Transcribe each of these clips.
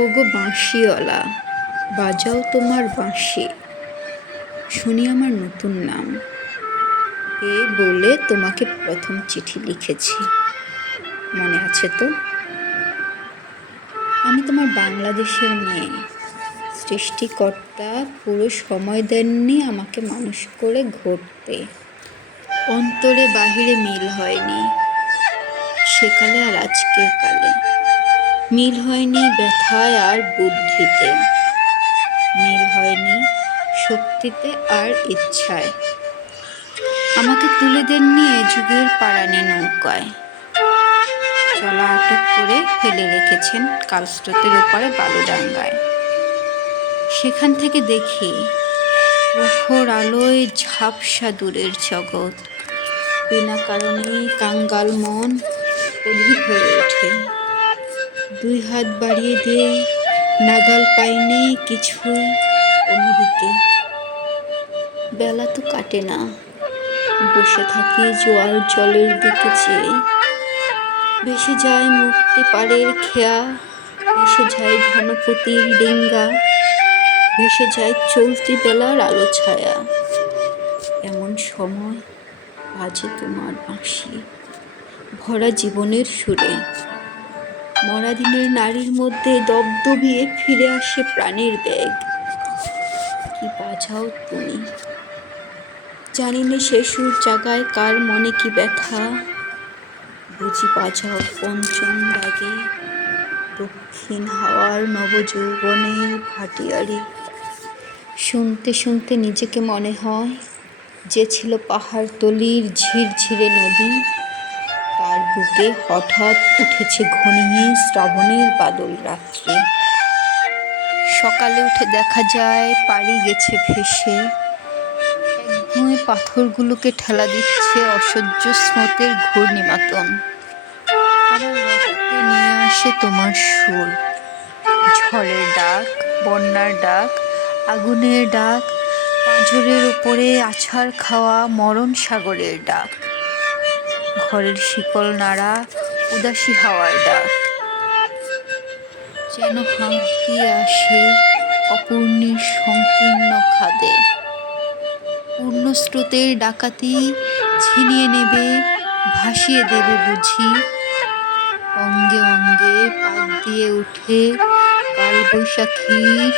ওগো বাঁশিওয়ালা, বাজাও তোমার বাঁশি, শুনি আমার নতুন নাম। এ বলে তোমাকে প্রথম চিঠি লিখেছি, মনে আছে তো? আমি তোমার বাংলাদেশের মেয়ে। সৃষ্টিকর্তা পুরো সময় দেননি আমাকে মানুষ করে ঘটতে। অন্তরে বাহিরে মিল হয়নি সেকালে আর আজকের কালে। মিল হয়নি ব্যথায় আর বুদ্ধিতে, মিল হয়নি শক্তিতে আর ইচ্ছায়। আমাকে তুলে দেননি এ যুগের পারানি নৌকায়, চলা আটক করে ফেলে রেখেছেন কালস্রোতের ওপারে বালুডাঙ্গায়। সেখান থেকে দেখি প্রখর আলোয় ঝাপসা দূরের জগৎ। বিনা কারণে কাঙ্গাল মন অধীর হয়ে ওঠে। দুই হাত বাড়িয়ে দিয়ে নাগাল পাইনে কিছুই অন্যদিকে। বেলা তো কাটে না, বসে থাকি জোয়ার জলের দিকে চেয়ে। ভেসে যায় মুক্তি পাড়ের খেয়া, ভেসে যায় ধনপতির ডিঙ্গা, ভেসে যায় চলতি বেলার আলো ছায়া। এমন সময় বাজে তোমার বাঁশি, ভরা জীবনের সুরে। মরা দিনের নারীর মধ্যে দবদবিয়ে ফিরে আসে প্রাণের বেগ। কি বাজাও তুমি, জানি না সে সুর জাগায় কার মনে কি ব্যথা। বুঝি বাজাও পঞ্চম রাগে দক্ষিণ হাওয়ার নবযৌবনের ভাটিয়ারি। শুনতে শুনতে নিজেকে মনে হয় যে ছিল পাহাড়তলির ঝিরঝিরে নদী, তার বুকে হঠাৎ উঠেছে ঘনিয়ে শ্রাবণের বাদল রাত্রে। সকালে উঠে দেখা যায় পাড়ি গেছে ভেসে, একগুঁয়ে পাথরগুলোকে ঠেলা দিচ্ছে অসহ্য স্রোতের ঘূর্ণিমাতন। আমার রক্তে নিয়ে আসে তোমার সুর, ঝড়ের ডাক, বন্যার ডাক, আগুনের ডাক, পাঁজরের উপরে আছাড় খাওয়া মরণ সাগরের ডাক, ঘরের শিকল নাড়া উদাসী হাওয়ার ডাক। যেন হাঁক দিয়ে আসে অপূর্ণের সংকীর্ণ খাদে। পূর্ণ স্রোতের ডাকাতি ছিনিয়ে নেবে, ভাসিয়ে দেবে বুঝি। অঙ্গে অঙ্গে পাক দিয়ে উঠে কালবৈশাখীর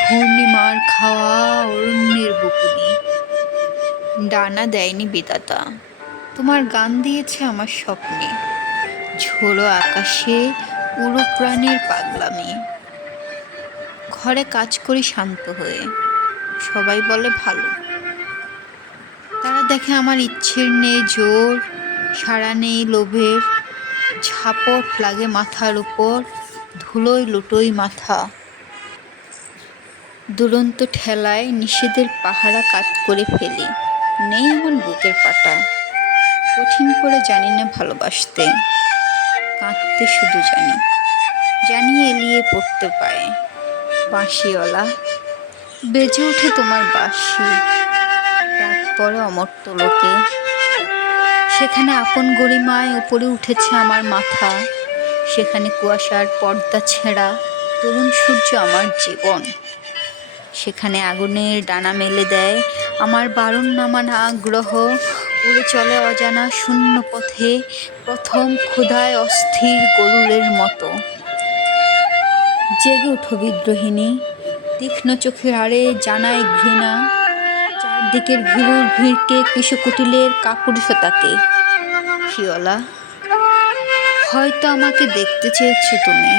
ঘূর্ণিমার খাওয়া অরণ্যের বকুনি। ডানা দেয়নি বিধাতা, তোমার গান দিয়েছে আমার স্বপ্নে। ঝোড়ো আকাশে উড়ো প্রাণের পাগলামি। ঘরে কাজ করি শান্ত হয়ে, সবাই বলে ভালো। তারা দেখে আমার ইচ্ছের নেই জোর, সাড়া নেই লোভের। ঝাপট লাগে মাথার উপর, ধুলোয় লুটোই মাথা। দুরন্ত ঠেলায় নিষেধের পাহারা কাত করে ফেলি। নেই আমার বুকের পাটা, কঠিন করে জানি না ভালোবাসতে। কাঁদতে শুধু জানি, জানি এলিয়ে পড়তে পারে। বাঁশিওয়ালা, বেজে ওঠে তোমার বাঁশি, রাত পরে অমর্ত্য লোকে। সেখানে আপন গরিমায় উপরে উঠেছে আমার মাথা, সেখানে কুয়াশার পর্দা ছেঁড়া তরুণ সূর্য আমার জীবন। সেখানে আগুনের ডানা মেলে দেয় আমার বারণ নামানা আগ্রহ। উড়ে চলে অজানা শূন্য পথে প্রথম ক্ষুধায় অস্থির গরুরের মতো। জেগে উঠো বিদ্রোহিণী, তীক্ষ্ণ চোখের আড়ে জানাই ঘৃণা। চারদিকের ভীরুর ভিড়কে কৃষকুটিলের কাপুরুষতাকে। শিওলা, হয়তো আমাকে দেখতে চেয়েছো তুমি,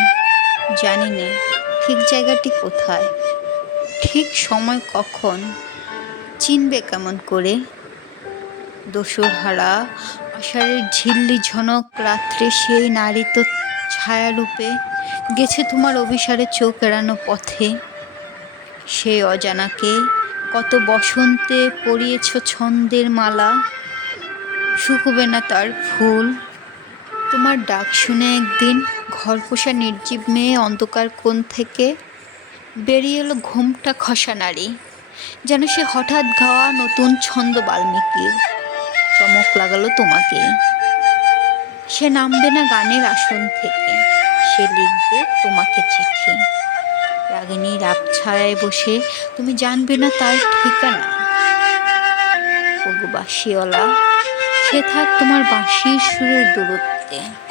জানি না ঠিক জায়গাটি কোথায়, ঠিক সময় কখন, চিনবে কেমন করে? দোসরহারা আষাঢ়ের ঝিল্লি ঝনক রাত্রে সেই নারী তো ছায়ারূপে গেছে তোমার অভিসারে চোখ এড়ানো পথে। সেই অজানাকে কত বসন্তে পরিয়েছ ছন্দের মালা, শুকোবে না তার ফুল। তোমার ডাক শুনে একদিন ঘরপোষা নির্জীব মেয়ে অন্ধকার কোণ থেকে বেরিয়ে এলো ঘোমটা খসা নারী, যেন সে হঠাৎ গাওয়া নতুন ছন্দ বাল্মীকির। চমক লাগালো তোমাকে। সে নামবে না গানের আসন থেকে, সে সে লিখবে তোমাকে চিঠি। রাগিনীর আবছায়ায় বসে তুমি জানবে না তার ঠিকানা। ওগো বাঁশিওয়ালা, সে থাক তোমার বাঁশির সুরের দূরত্বে।